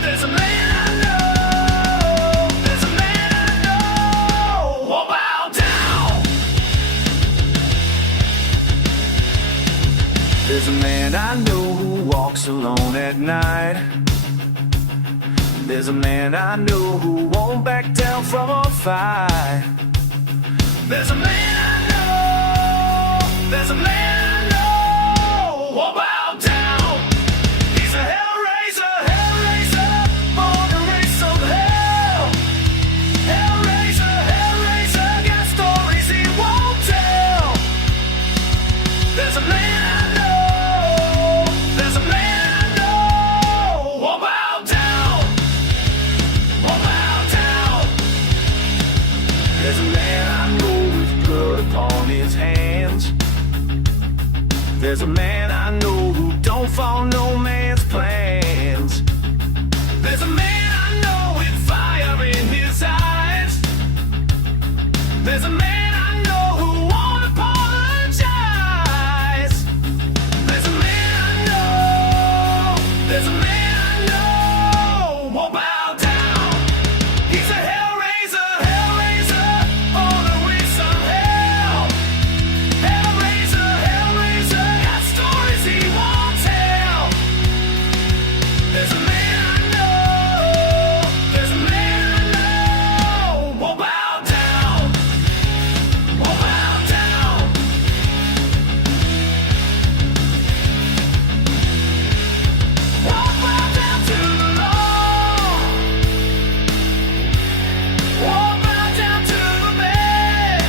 There's a man I know, there's a man I know, won't bow down. There's a man I know who walks alone at night. There's a man I know who won't back down from a fight. There's a man I know, there's a man I know, won't bow down. He's a hellraiser, hellraiser, born to raise some hell. Hellraiser, hellraiser, got stories he won't tell. There's a man I know, there's a man I know, won't bow down, won't bow down. There's a man I know with blood upon his hands. There's a man I know who don't follow no man's plans. There's a man I know with fire in his eyes. There's a man I know who won't apologize. There's a man I know, there's a man I know, won't bow down. He's a hellraiser, hellraiser, on the way some hell. Hellraiser, hellraiser, got stories he won't tell. There's a man I know, there's a man I know, won't bow down, won't bow down. Won't bow down to the law. Won't bow down to the man.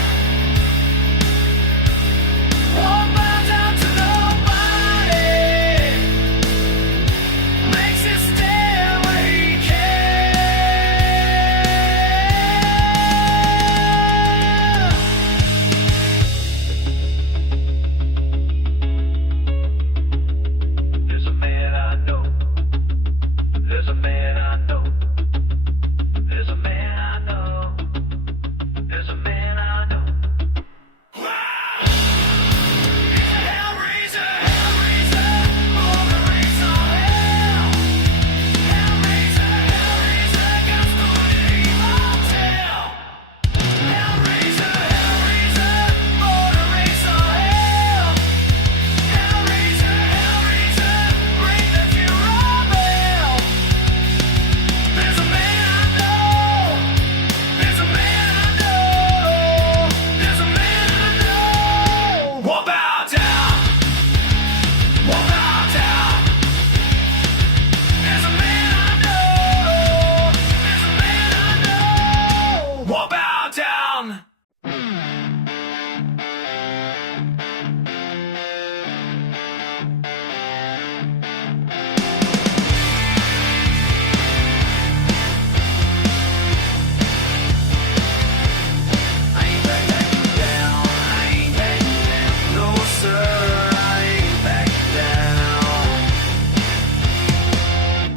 Won't bow down to nobody. Makes it stand where he can. There's a man I know. There's a man I know. There's a man I know. There's a man I know. He's a hellraiser, hellraiser, on the race of hell. Hellraiser, hellraiser, got stories he won't tell. Hellraiser, hellraiser, on the race of hell. Hellraiser, hellraiser, bring the funeral bell. There's a man I know, there's a man I know, there's a man I know, won't bow down, won't bow down. There's a man I know, there's a man I know, won't bow down. I ain't backing down, I ain't backing down, no sir, I ain't backing down.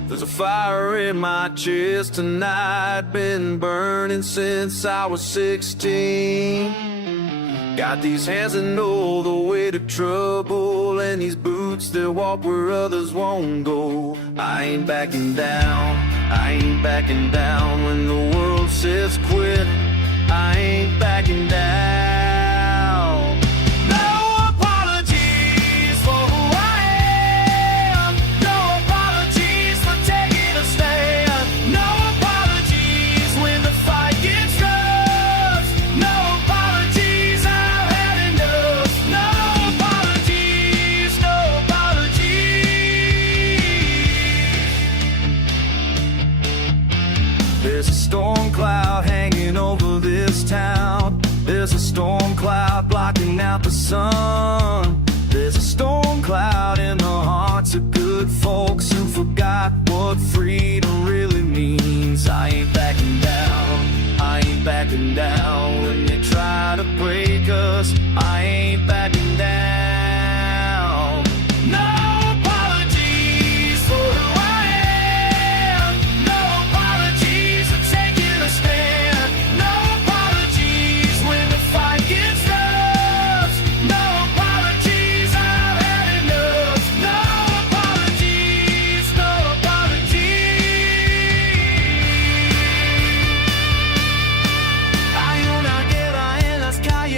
There's a fire in my chest tonight, been burning since I was 16. Got these hands that know the way to trouble, and these boots that walk where others won't go. I ain't backing down, I ain't backing down. When the world says quit, I ain't backing down. No apologies for who I am. No apologies for taking a stand. No apologies when the fight gets rough. No apologies, I've had enough. No apologies, no apologies. There's a storm cloud hanging over this town. There's a storm cloud blocking out the sun. There's a storm cloud in the hearts of good folks who forgot what freedom really means. I ain't backing down, I ain't backing down. When they try to break us, I ain't backing down. No apologies for who I am. No apologies for taking a stand. No apologies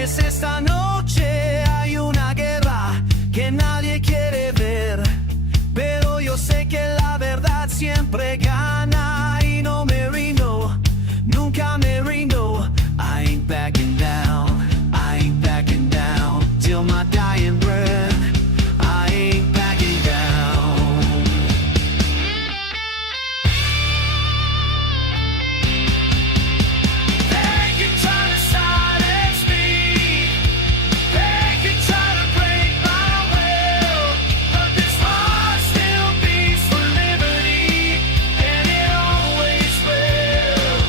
Pues esta noche hay una guerra que nadie quiere ver, pero yo sé que la verdad siempre gana y no me rindo, nunca me rindo. I ain't backing down, I ain't backing down till my dying breath. I ain't backing down. They can try to silence me, they can try to break my will, but this heart still beats for liberty, and it always will,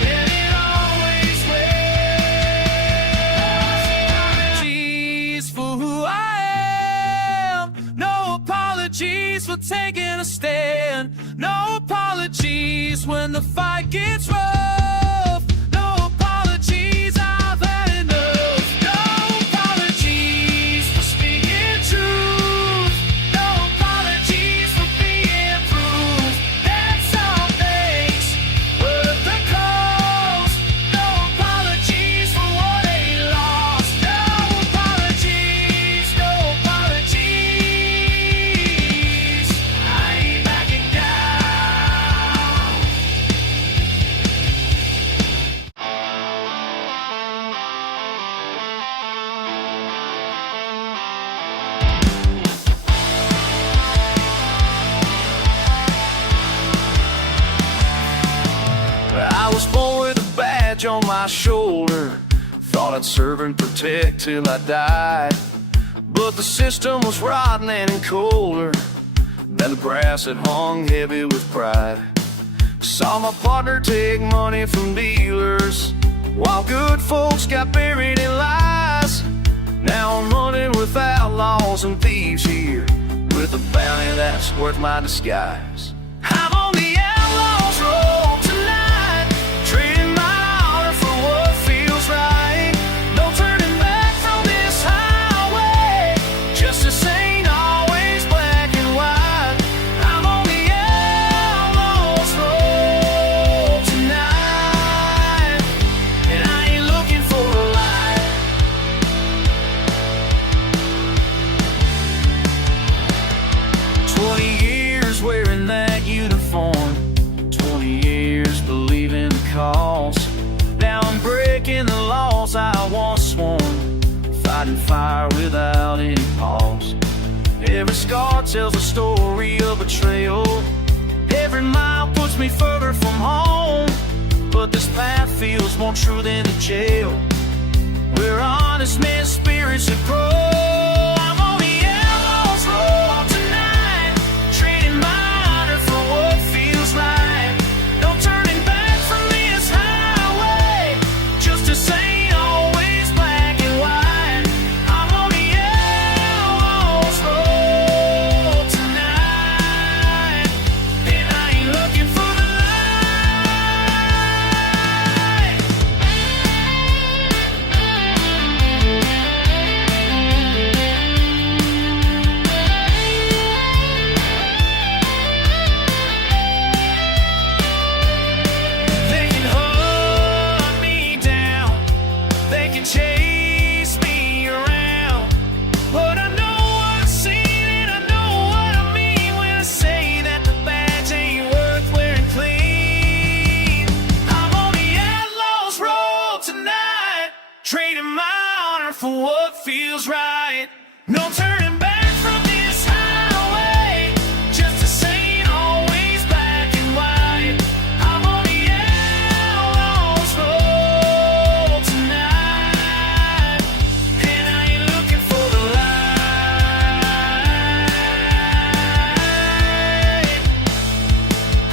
and it always will. Apologies for who I am, no apologies for taking a stand, no apologies when the fight gets rough, no apologies, I've had enough, no apologies for speaking truth, no apologies for being proof that some things worth the cost, no apologies for what ain't lost, no apologies, no apologies. I ain't backing down. I was born with a badge on my shoulder, thought I'd serve and protect till I died, but the system was rotten and colder than the brass that hung heavy with pride. Saw my partner take money from dealers while good folks got buried in lies. Now I'm running with outlaws and thieves here with a bounty that's worth my disguise. I'm on the outlaws roll tonight, trading my honor for what feels right. No turning back from this highway, justice ain't always black and white. I'm on the outlaws roll tonight, and I ain't looking for a light. 20 years wearing that uniform, 20 years believing the cause. Now I'm breaking the laws I once sworn, fighting fire without any pause. Every scar tells a story of betrayal, every mile puts me further from home, but this path feels more true than the jail, where honest men's spirits that grow. I'm on the outlaws roll tonight, trading my honor for what feels right. No turning back from this highway, justice ain't always black and white. I'm on the outlaws roll tonight, and I ain't looking for the light. They can hunt me down, they can chase me around, but I know what I've seen and I know what I mean when I say that the badge ain't worth wearing clean. I'm on the outlaws roll tonight, trading my honor for what feels right. No turning back from this highway, justice ain't always black and white. I'm on the outlaws roll tonight, and I ain't looking for the light.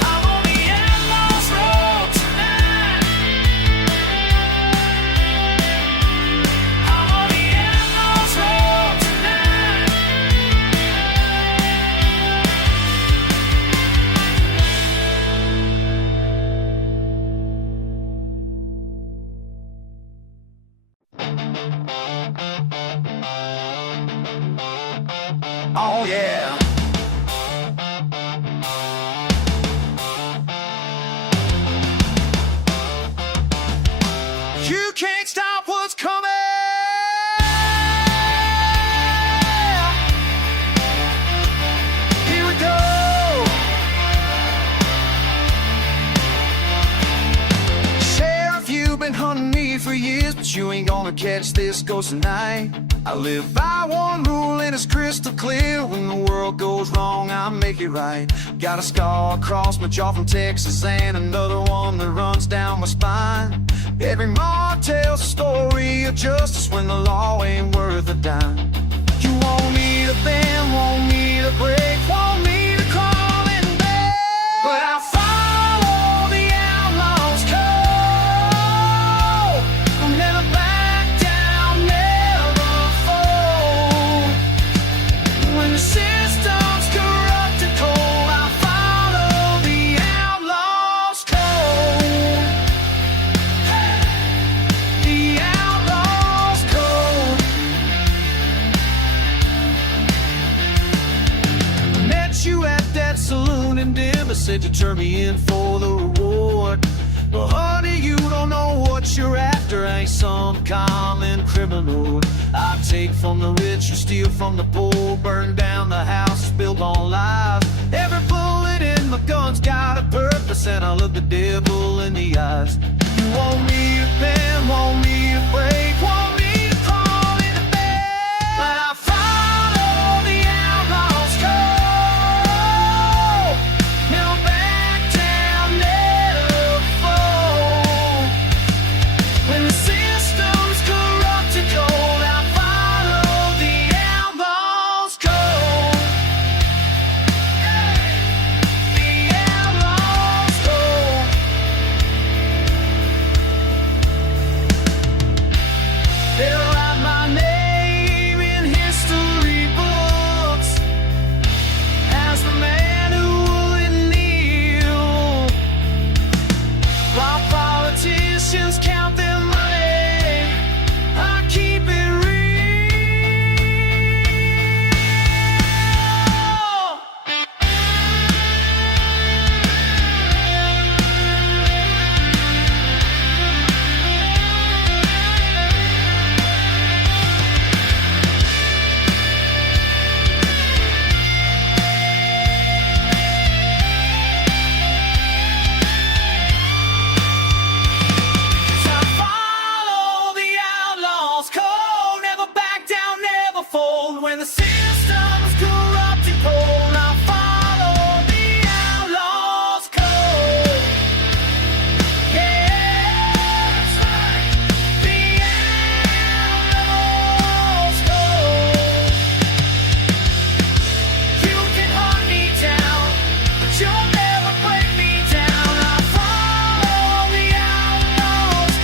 I'm on the outlaws roll tonight, I'm on the outlaws roll tonight. Oh yeah. You can't stop what's coming. hunting me for years, but you ain't gonna catch this ghost tonight. I live by one rule and it's crystal clear: when the world goes wrong, I make it right. Got a scar across my jaw from Texas and another one that runs down my spine. Every mark tells a story of justice when the law ain't worth a dime. You want me to bend, want me to break, want me to crawl and beg, but I'll follow the outlaw's code. I'll never back down, never fold. When the system's corrupt and cold, I'll follow the outlaw's code. The outlaw's code. Met you at that saloon in Denver, said you turned me in for the reward. But honey, you don't know what you're after, ain't some common criminal. I take from the rich, you steal from the poor, burn down the house built on lies. Every bullet in my gun's got a purpose, and I look the devil in the eyes. You want me to bend, want me to break, want me to crawl into bed, but I follow the outlaw's code. Never back down, never fold. When the system's corrupt and cold, I follow the outlaw's code. The outlaw's code. They'll write my name in history books as the man who wouldn't kneel, while politicians count their money. I keep it real. I follow the outlaw's code, never back down, never fold. When the system's corrupt and cold, I follow the outlaw's code. Yeah, that's right. The outlaw's code. You can hunt me down, but you'll never break me down. I follow the outlaw's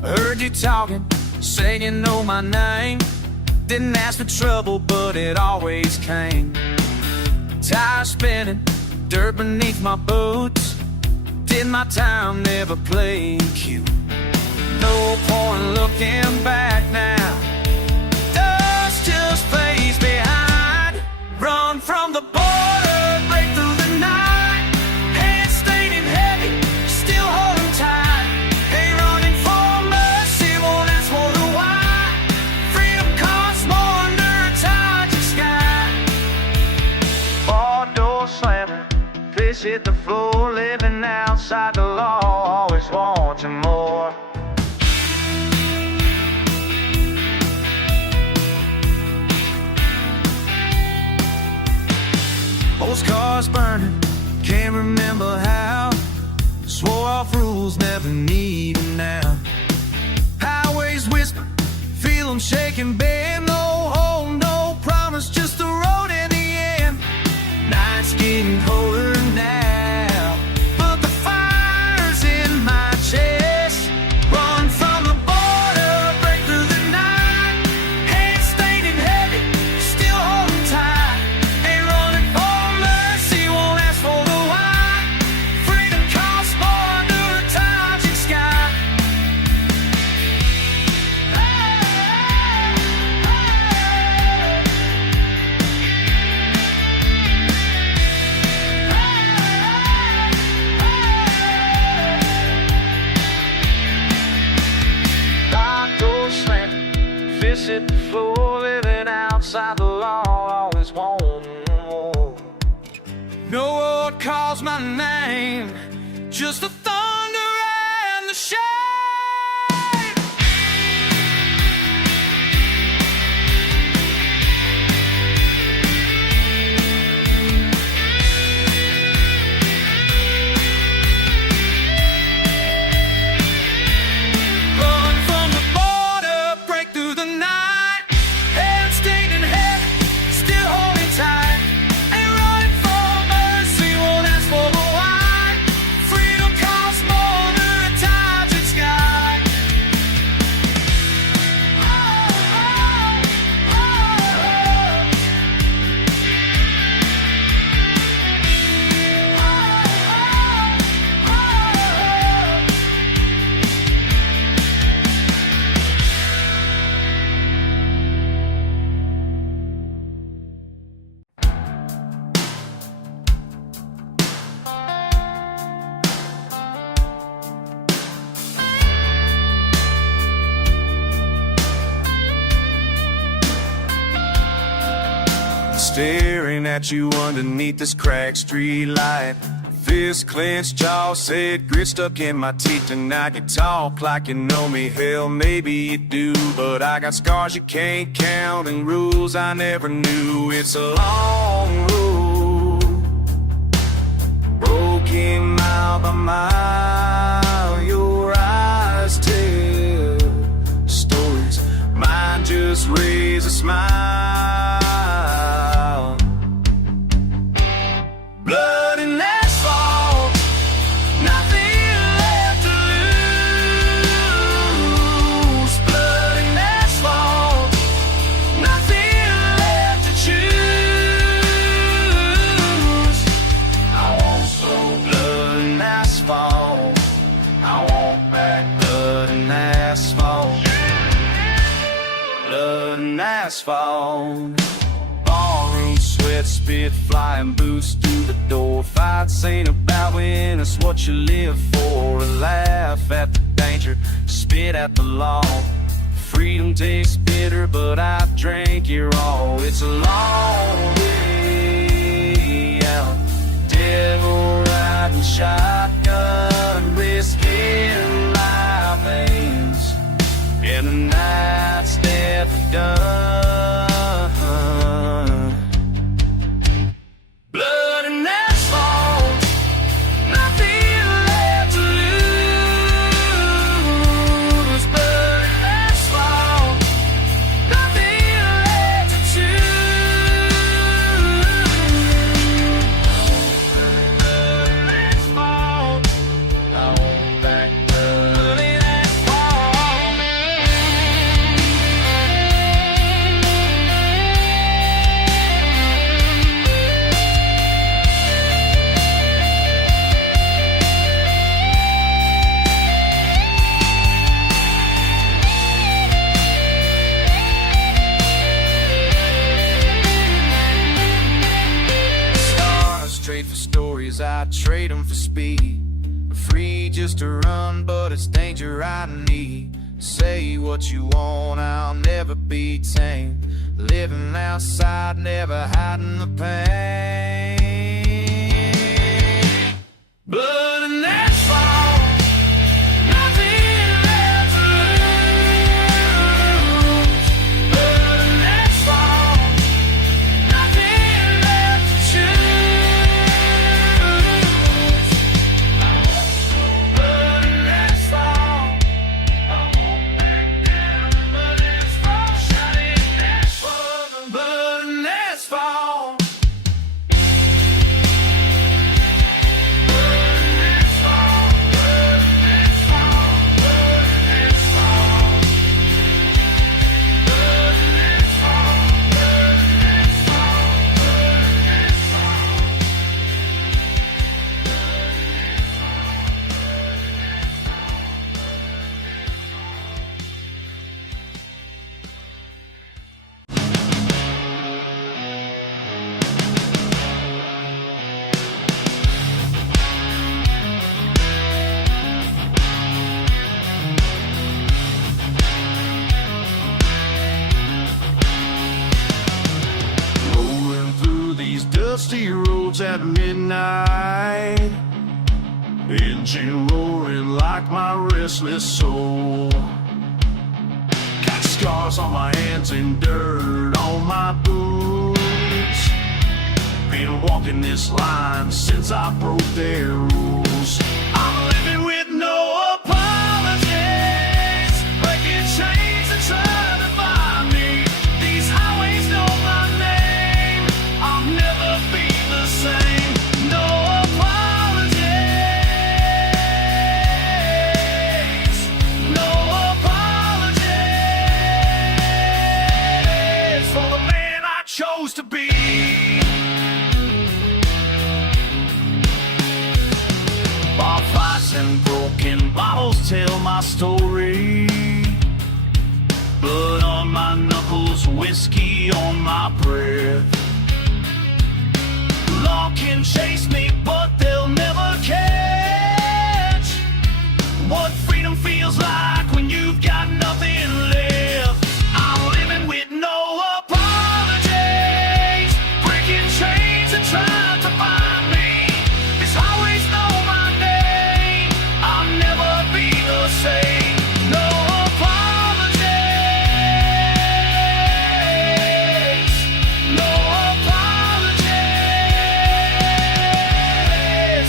Heard you talking, saying you know my name. Didn't ask for trouble, but it always came. Tires spinning, dirt beneath my boots. Did my time, never played cute. No point looking back now. Dust just fades behind. Run from the border, break through the night. Hands staining heavy, still holding tight. Ain't running for mercy, won't ask for the why. Freedom costs more under a touching sky. Bar door slamming, fish hit the floor. Living outside the law, always wanting more. Postcards burning, can't remember how. Swore off rules, never need them now. Highways whisper, feel them shaking, bend. No home, no promise, just a road in the end. Nights getting colder now, but the fire's in my chest. this it before, living outside the law, always wanting more. No one calls my name, just the thunder and the shame. Staring at you underneath this cracked street light, fist clenched, jaw said, grit stuck in my teeth. And I can talk like you know me, hell maybe you do, but I got scars you can't count and rules I never knew. It's a long road, broken mile by mile. Your eyes tell stories, mine just raise a smile. Blood and asphalt, nothing left to lose. Blood and asphalt, nothing left to choose. I want some blood and asphalt, I want back blood and asphalt. Blood and asphalt. Barroom sweat, spit, flying boots through the door. Fights ain't about winning, it's what you live for. A laugh at the danger, spit at the law. Freedom tastes bitter, but I drank your all. It's a long way out, devil riding shotgun, whiskey in my veins, and the night's never done. Blood and asphalt, nothing left to lose. Blood and asphalt, nothing left to choose. Blood and asphalt, I want back blood and asphalt. Trade for stories, I trade them for speed. Free just to run, but it's danger I need. Say what you want, I'll never be tamed. Living outside, never hiding the pain. Blood and asphalt, nothing left to lose. Blood and asphalt, nothing left to choose. Blood and roads at midnight, engine roaring like my restless soul. Got scars on my hands and dirt on my boots. Been walking this line since I broke their rules. I'm living with no apologies, breaking chains and trying to find me. These highways know my name, I'll never be the same. No apologies, no apologies for the man I chose to be. Bar fights and broken bottles tell my story. Blood on my knuckles, whiskey on my breath. Law can chase me, but they'll never catch what freedom feels like when you've got nothing left. I'm living with no apologies, breaking chains and trying to find me. These highways know my name, I'll never be the same. No apologies, no apologies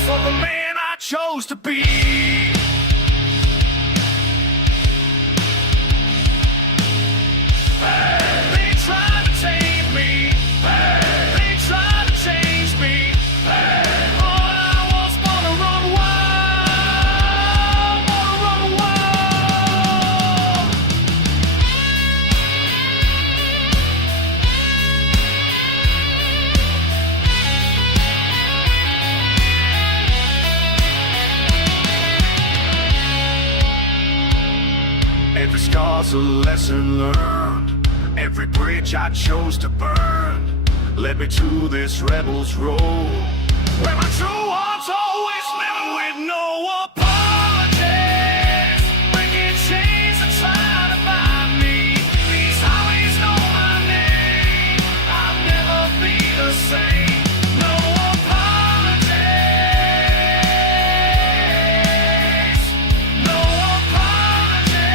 for the man I chose to be. They tried to tame me, they tried to change me, but I was gonna run wild, gonna run wild. Every scar's a lesson learned, every bridge I chose to burn led me to this rebel's road, where my true heart's always living with no apologies, breaking chains and trying to find me. These highways know my name, I'll never be the same. No apologies, no apologies,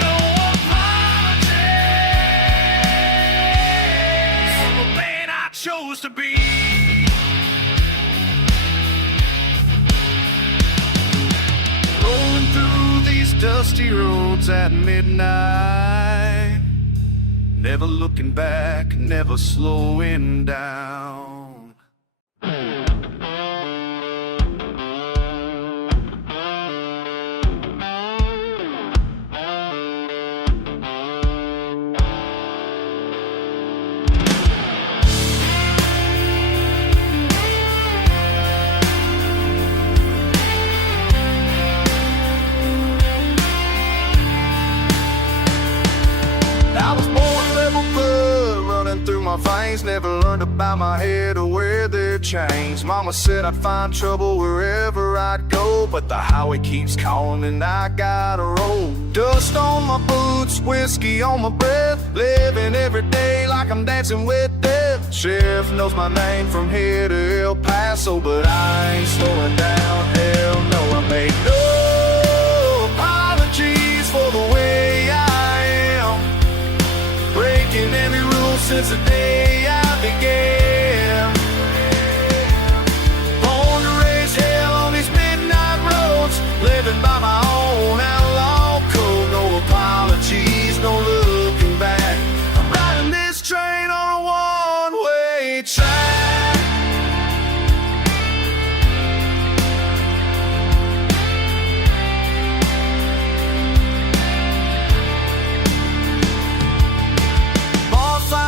no apologies for the man I chose to be. Rolling through these dusty roads at midnight, never looking back, never slowing down. I was born rebel blood running through my veins, never learned about my head or wear their chains. Mama said I'd find trouble wherever I'd go, but the highway keeps calling and I gotta roll. Dust on my boots, whiskey on my breath, living every day like I'm dancing with death. Sheriff knows my name from here to El Paso, but I ain't slowing down, hell no. I made no apologies for the way I am, breaking every rule since the day I began. Born to raise hell on these midnight roads, living by my own outlaw code. No apologies, no looking back. I'm riding this train on a one-way track.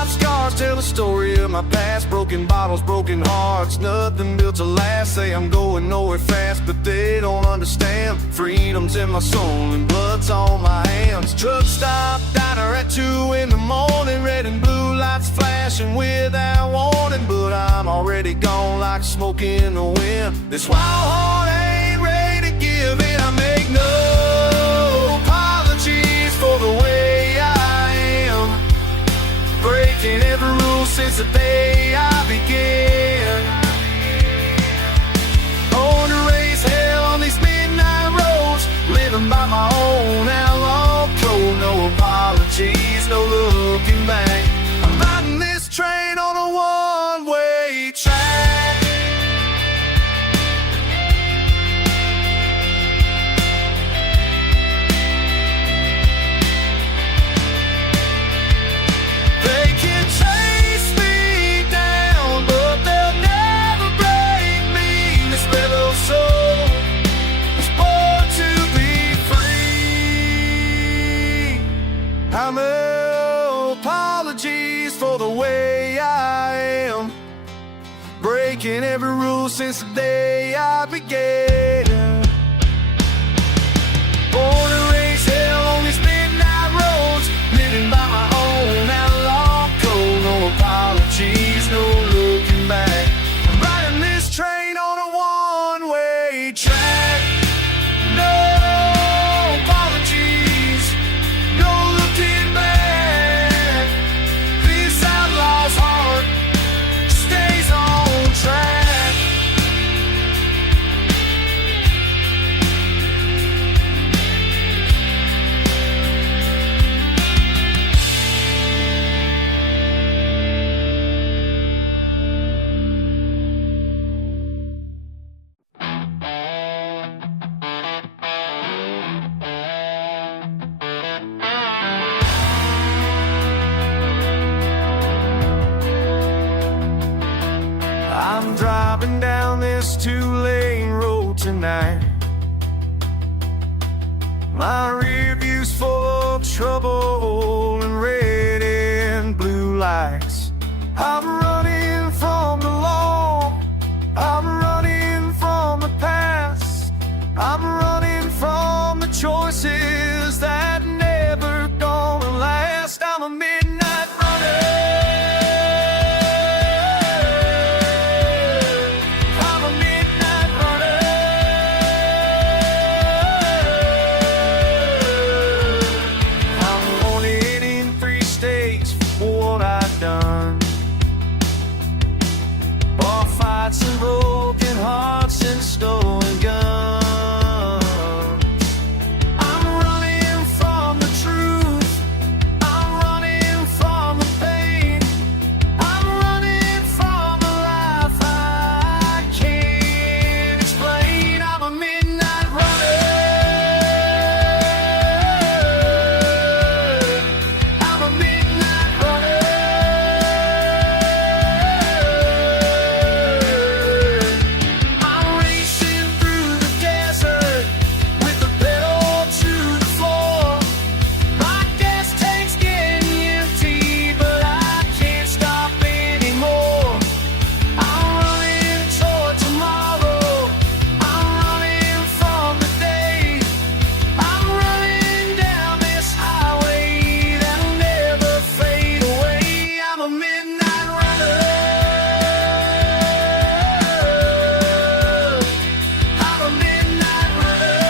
Scars tell the story of my past, broken bottles, broken hearts, nothing built to last. Say I'm going nowhere fast, but they don't understand. Freedom's in my soul and blood's on my hands. Truck stop, diner at 2 in the morning, red and blue lights flashing without warning, but I'm already gone like smoke in the wind. This wild heart ain't ready to give in. I make no apologies for the way I am, breaking every rule the day I began. On to raise hell on these midnight roads, living by my own outlaw code. No apologies, no looking back. I'm riding this train on a one-way track. They can chase me down, but they'll never break me. This rebel soul was born to be free. I'm apologies for the way I am, breaking every rule since the day I began. Born to raise hell on these midnight roads, living by my own outlaw code. No apologies, no looking back. I'm riding this train on a one-way track. No apologies, no looking back. This outlaw's heart stays on track. I'm driving down this two-lane road tonight. My rear view's full of trouble and red and blue lights. I'm running from the law, I'm running from the past, I'm running from the choices that never gonna last. I'm a midnight runner. I'm a midnight runner. I'm wanted in 3 states for what I've done. Bar fights and broken hearts and stolen guns. I'm running from the truth, I'm running from the pain, I'm running from a life I can't explain. I'm a midnight runner. I'm a midnight runner. I'm racing through the desert with the pedal to the floor. My gas tank's getting empty, but I can't stop anymore. I'm running toward tomorrow, I'm running from the day, I'm running down this highway that'll never fade away. I'm a midnight runner. I'm a midnight runner.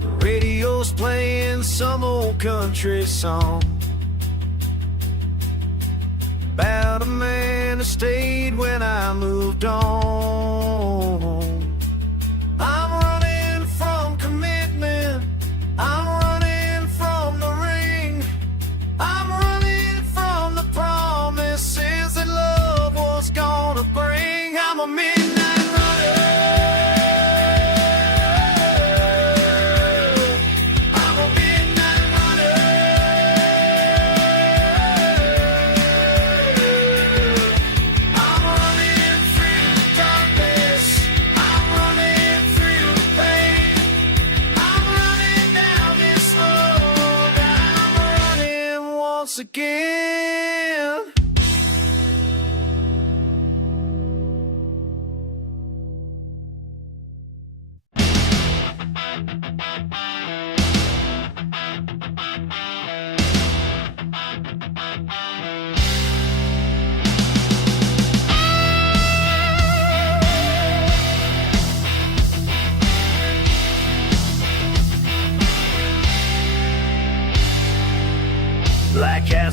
The radio's playing some old country song about a man who stayed when I moved on. I'm running from commitment, I'm running from the ring, I'm running from the promises that love was gonna bring. I'm a midnight runner. I'm a midnight runner. I'm running through the darkness,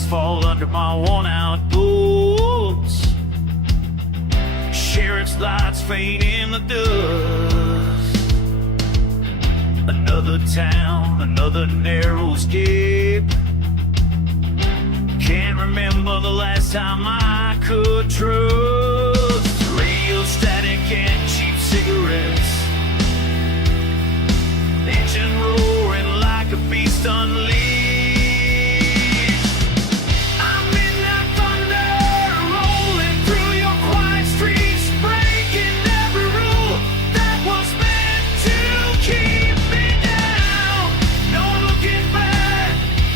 fall under my worn-out boots. Sheriff's lights fade in the dust. Another town, another narrow escape. Can't remember the last time I could trust. Radio static and cheap cigarettes. Engine roaring like a beast unleashed. I'm midnight thunder rolling through your quiet streets, breaking every rule that was meant to keep me down. No looking back,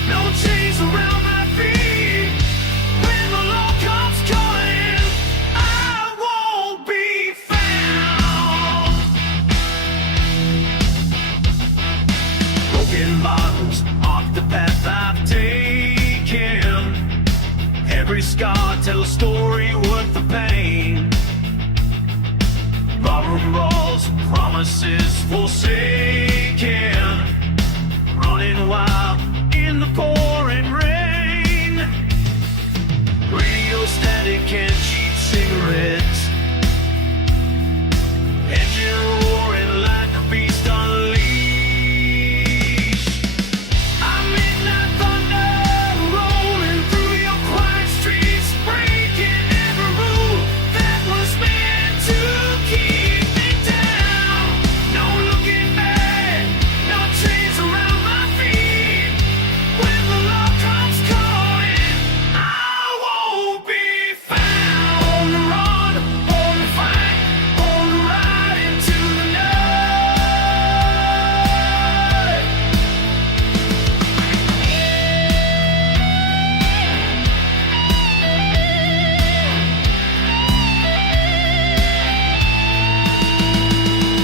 no chains around my feet. When the law comes calling, I won't be found. Broken bottles mark the path I've taken. Every scar tells a story worth the pain. Barroom walls, promises forsaken. Running wild in the pouring rain. Radio static and cheap cigarettes. Engine roaring like a beast unleashed. I'm midnight thunder rolling through your quiet streets, breaking every rule that was meant to keep me down. No looking back, no chains around my feet. When the law comes calling, I won't be found. On the run, on the fight, on the ride into the night.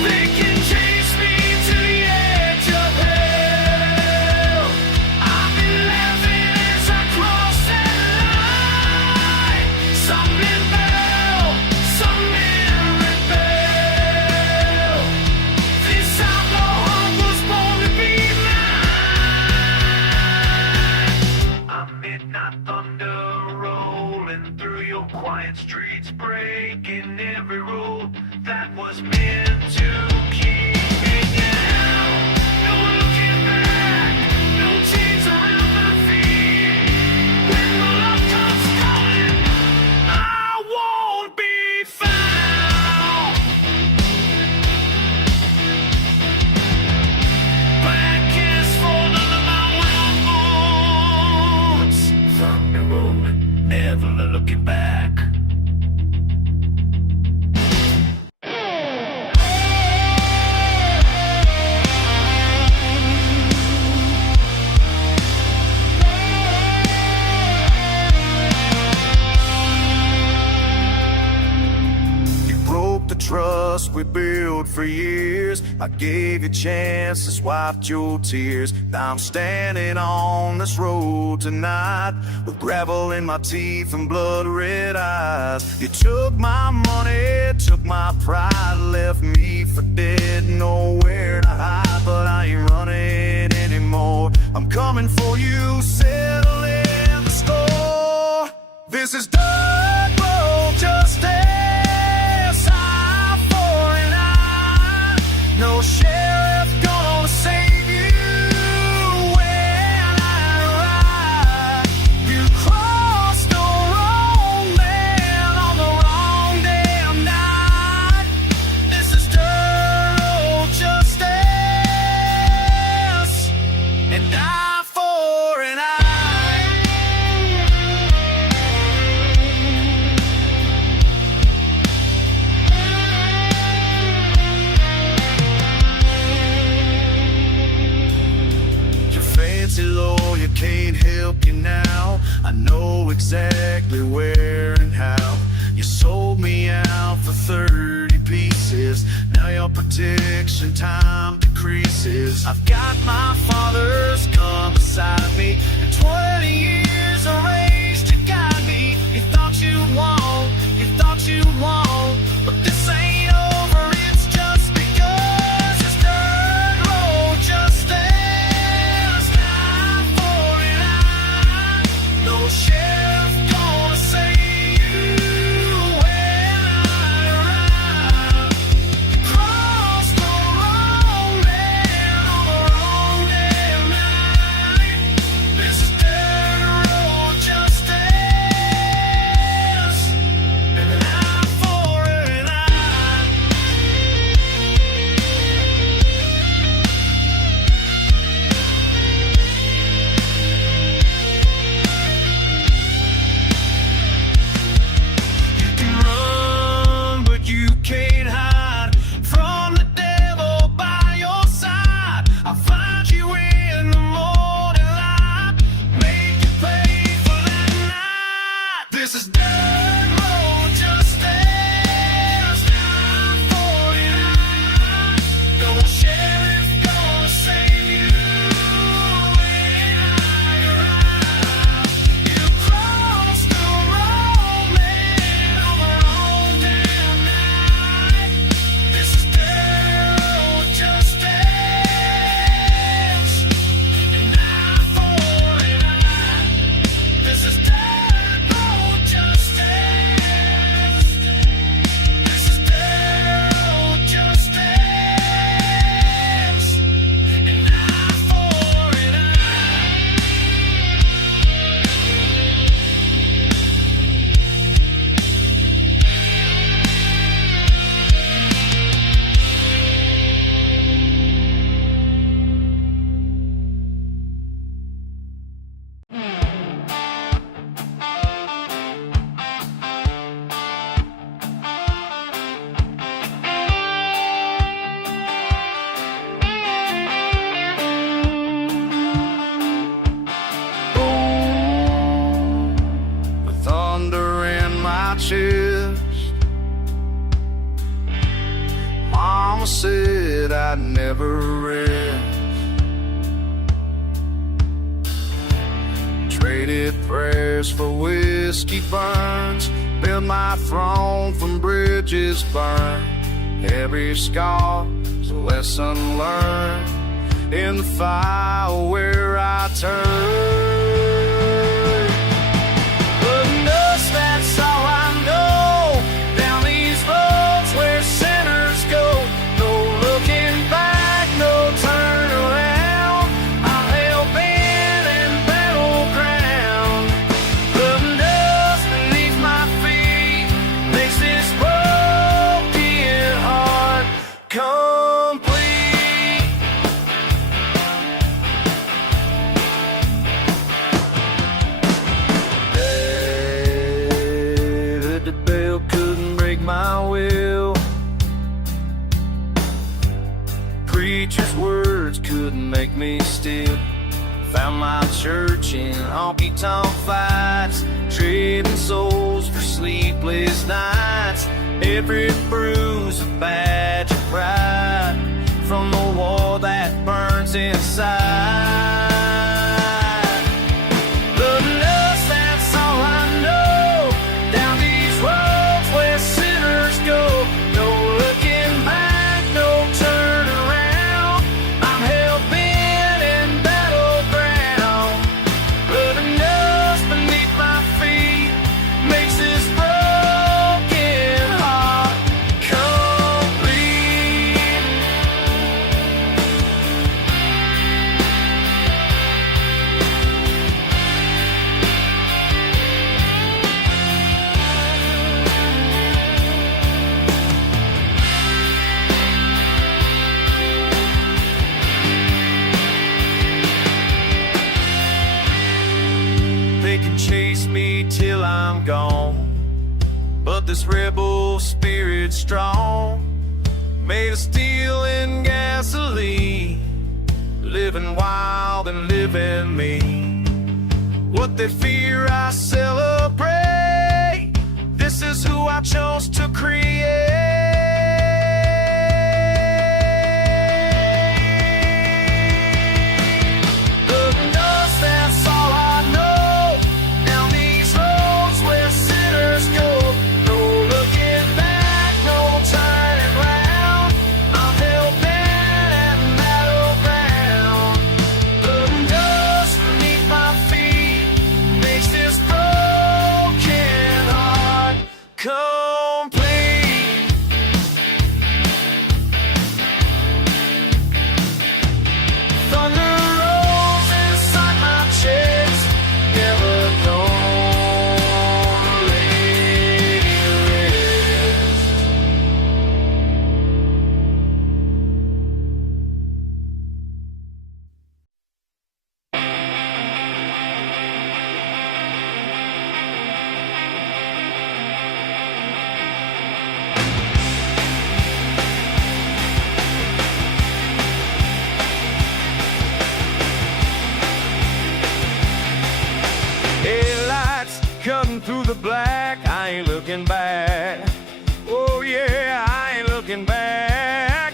They can chase me to the edge of hell. I've been laughing as I cross that line. Some men bow, some men rebel. This outlaw heart was born to be mine. I'm midnight thunder rolling through your quiet streets, breaking every rule that was meant to keep me down. No looking back, no chains around my feet. When the love comes calling, I won't be found. Black asphalt under my boots. Thunder rolling, never looking back. You broke the trust we built for years. I gave you chances, wiped your tears. Now I'm standing on this road tonight with gravel in my teeth and blood red eyes. You took my money, took my pride, left me for dead, nowhere to hide. But I ain't running anymore. I'm coming for you, settle in the store. This is dirt road justice. Eye for an eye. No sheriff gonna save you when I ride. You crossed the wrong man on the wrong damn night. This is dirt road justice, and eye for an eye. Your fancy lawyer can't help you now. I know exactly where and how. You sold me out for 30 pieces. Now your protection time decreases. I've got my father's gun beside me, and 20 years of rage to guide me. You thought you'd won, you thought you'd won, but this ain't over, it's just because. It's dirt road justice. Time for an eye. No chest. Mama said I'd never rest. Traded prayers for whiskey burns, built my throne from bridges burned. Every scar's a lesson learned in the fire where I turn. But dust, that's all I know. Down these roads where sinners go, no looking back, no turn around. I'm hell-bent in battleground. But dust beneath my feet makes this broken heart complete. The bell couldn't break my will. Preacher's words couldn't make me still. Found my church in honky-tonk fights, trading souls for sleepless nights. Every bruise a badge of pride from the war that burns inside. The dust, that's all I know. Down these roads where sinners go, no looking back, no turn around. I'm hell-bent in battleground. But the dust beneath my feet makes this broken heart complete. They can chase me till I'm gone, but this rebel spirit's strong, made of steel and gasoline, living wild and living mean. What they fear I celebrate. This is who I chose to create. The dust, that's all I know. Down these roads where sinners go, no looking back, no turning round. I'm hell-bent in battleground. The dust beneath my feet makes this broken heart complete. Thunder rolls inside my chest, never gonna lay to rest. Headlights cutting through the black, I ain't looking back. Oh yeah, I ain't looking back.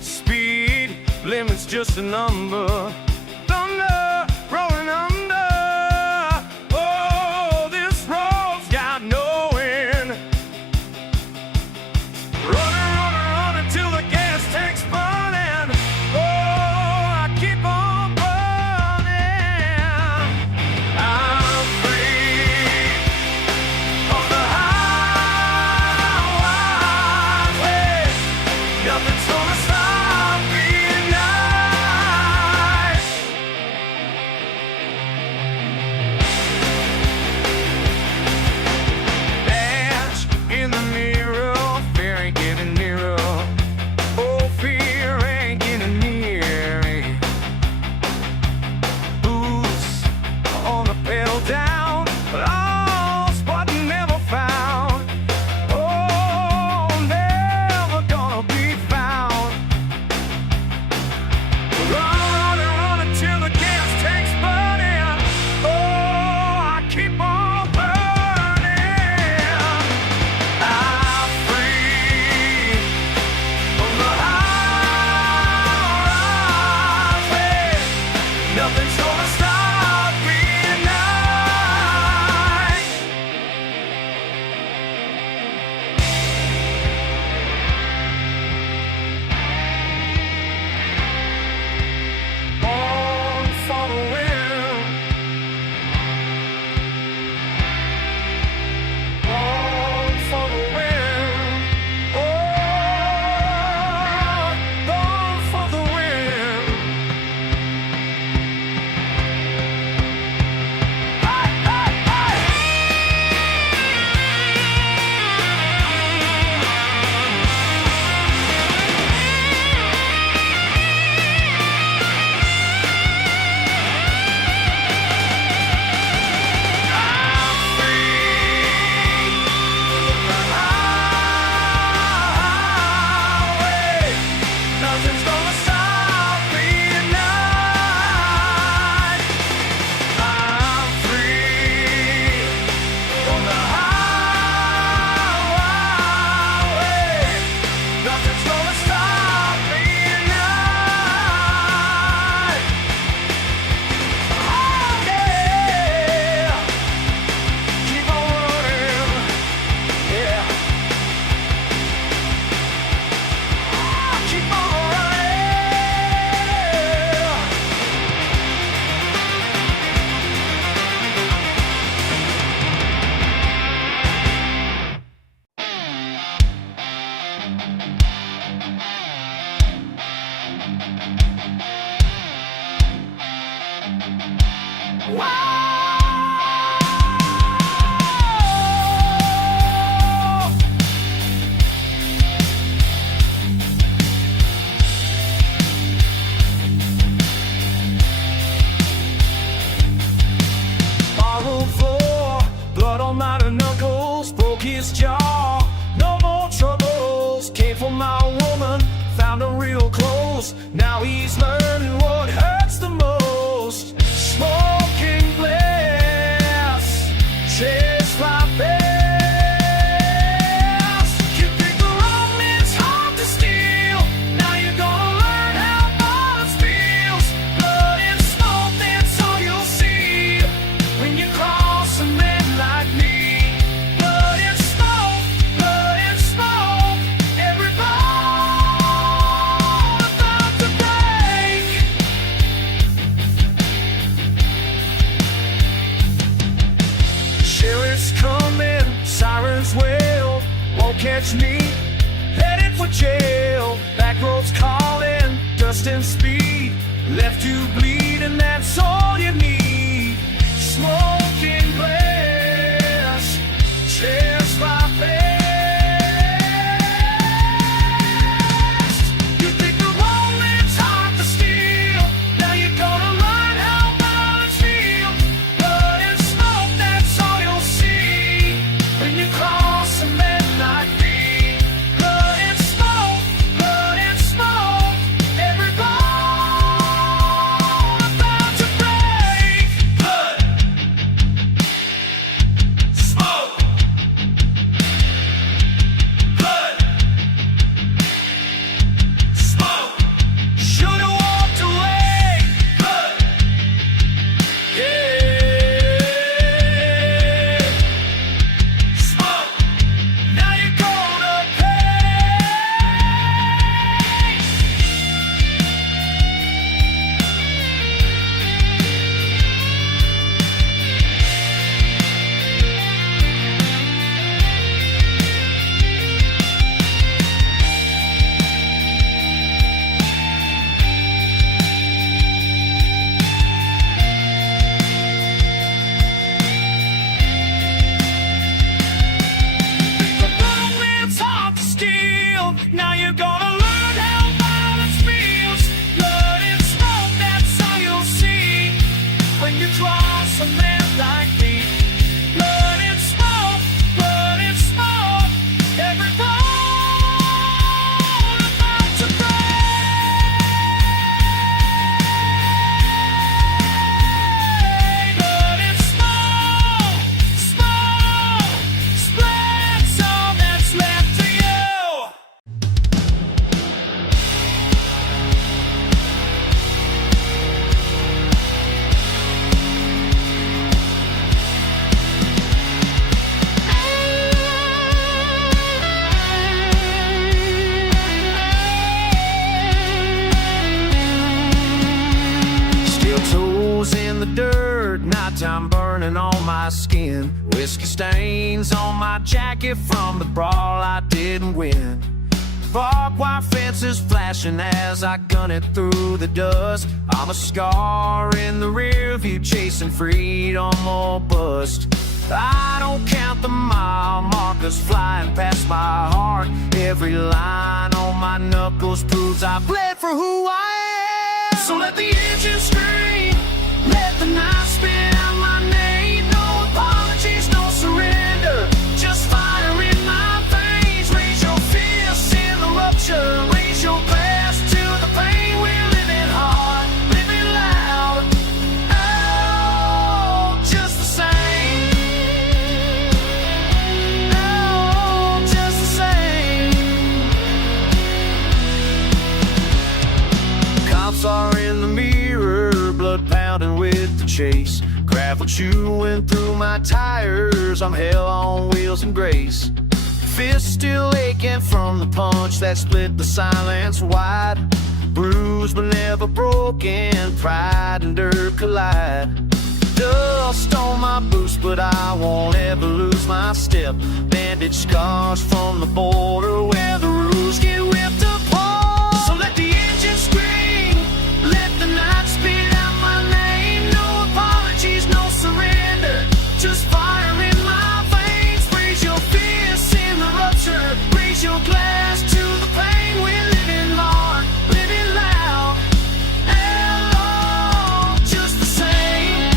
Speed limit's just a number. Thunder rolling under. Oh, this road's got no end. Running till the gas tank's burning. Oh, I keep on burning. I'm free on the highway. Nothing's gonna stop me tonight. Dash in the mirror, fear ain't getting nearer. Oh, fear ain't getting near me. Boots on the pedal down, lost but never found. Oh, never gonna be found. Run until the gas tank's burning. Oh, I keep on burning. broke his jaw. No more troubles came for my woman. Found her real close. Now he's learning what hurts the most. Smoking glass, chase my best. You think the wrong man's hard to steal. Now you're gonna learn how violence feels. Blood and smoke, that's all you'll see when you cross a man like me. Blood and smoke, every bone about to break. Sheriff's coming, sirens wail, won't catch me, headed for jail. Back roads calling, dust and speed, left to bleed, and that's all you need. Smoking glass, chairs by best. You think the wrong man's hard to steal. Now you're gonna learn how violence feels. Blood and smoke, that's all you'll see when you cross a man like me. Blood and smoke, every bone about to break. Blood, smoke, blood, smoke. Should've walked away. Blood, yeah. Smoke. Now you're gonna pay. The wrong man's hard to steal. Now you're gonna learn how violence feels. Blood and smoke, that's all you'll see when you cross a man like me. Blood and smoke, every bone about to break. Blood and smoke, split's all that's left to you. Steel toes in the dirt, nighttime burning on my skin. Whiskey stains on my jacket from the brawl I didn't win. Barbed wire fences flashing as I gun it through the dust. I'm a scar in the rear view, chasing freedom or bust. I don't count the mile markers flying past my heart. Every line on my knuckles proves I bled for who I am. So let the engine scream, let the night spin out my name. No apologies, no surrender, just fire in my veins. Raise your fists in the rupture, raise your glass to the pain. We're living hard, living loud. Oh, just the same. Oh, just the same. Cops are in the mirror, blood pounding with the chase. Gravel chewing through my tires, I'm hell on wheels and grace. Fist still aching from the punch that split the silence wide. Bruised but never broken, pride and dirt collide. Dust on my boots, but I won't ever lose my step. Bandage scars from the border where the rules get ripped apart. So let the engine scream, let the night spit out my name. No apologies, no surrender, just fire in my veins. Raise your fists in the rupture, raise your glass to the pain. We're living hard, living loud. Oh, just the same.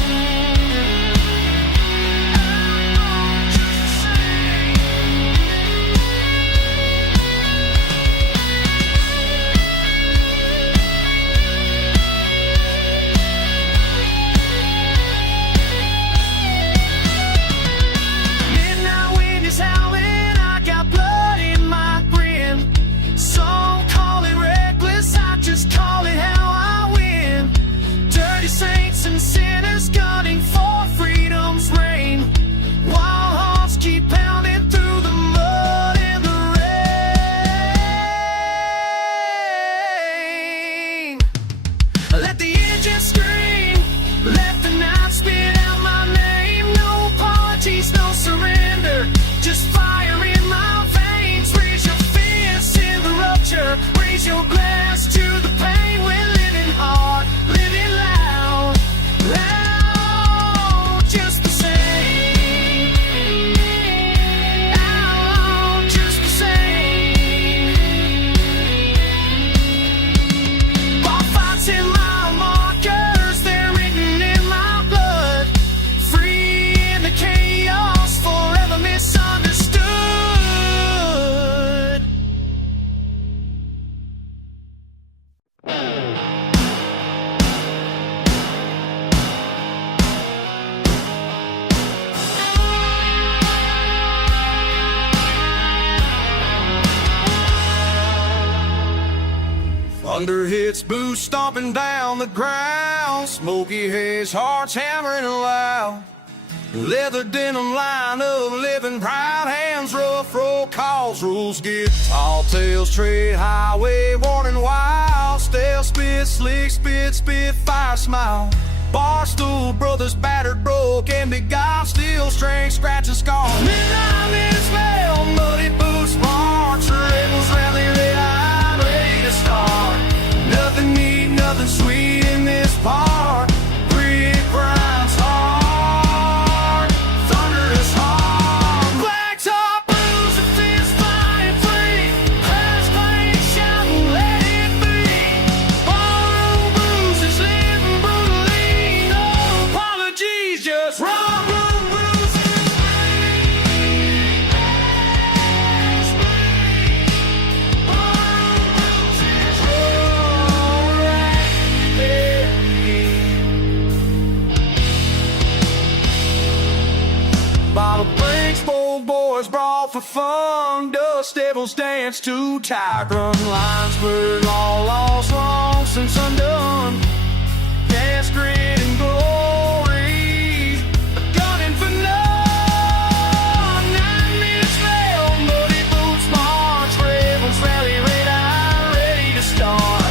Oh, just the same. Thunder hits boots stomping down the ground. Smoky haze hearts hammering loud. Leather denim line of living proud. Hands rough, roll calls, rules get tall tales. Trade highway warning wild. Stale spit, slick spit, spit fire smile. Barstool brothers battered, broke, and beguiled. Steel strength, scratch and scar. Midnight smell, muddy boots march. Rebels rally, red eye, ready to start. Nothing neat, nothing sweet in this part. Grit grinds hard, thunder is hard. Blacktop blues, the fist flying free. Crash clank, shouting, let it be. Barroom blues is living brutally. No apologies, just rock room blues is free. Barroom blues is alright. Bottle breaks, bold boys brawl for fun. Dust devils dance to tired run. Lines blurred, all lost long since undone. Cast grit and glory, gunning for none. 9 minutes fail, muddy boots march. Rebels rally, red eye, ready to start.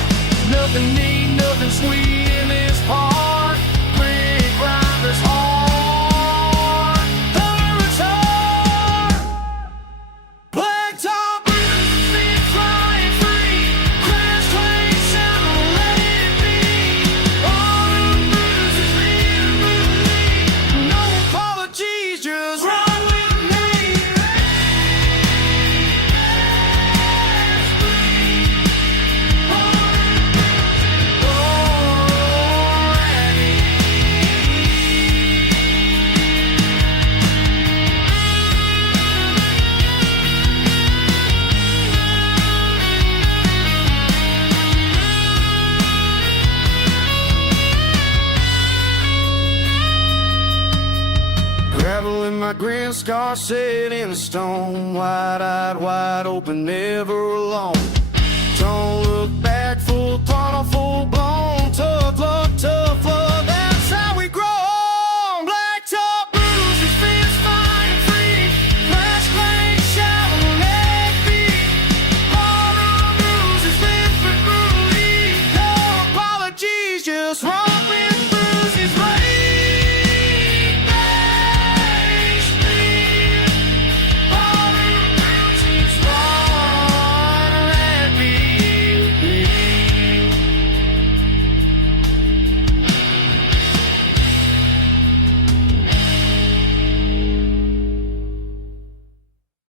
Nothing neat, nothing sweet in this part. Grit grinders hard, thunder is hard. Blacktop blues, feet flying free. Crash clank, shout, let it be. Barroom blues is living brutally. No apologies, just run with me. Gravel in my grin, scar set in stone. Wide-eyed, wide open, never alone. Don't look back, full throttle, full blown.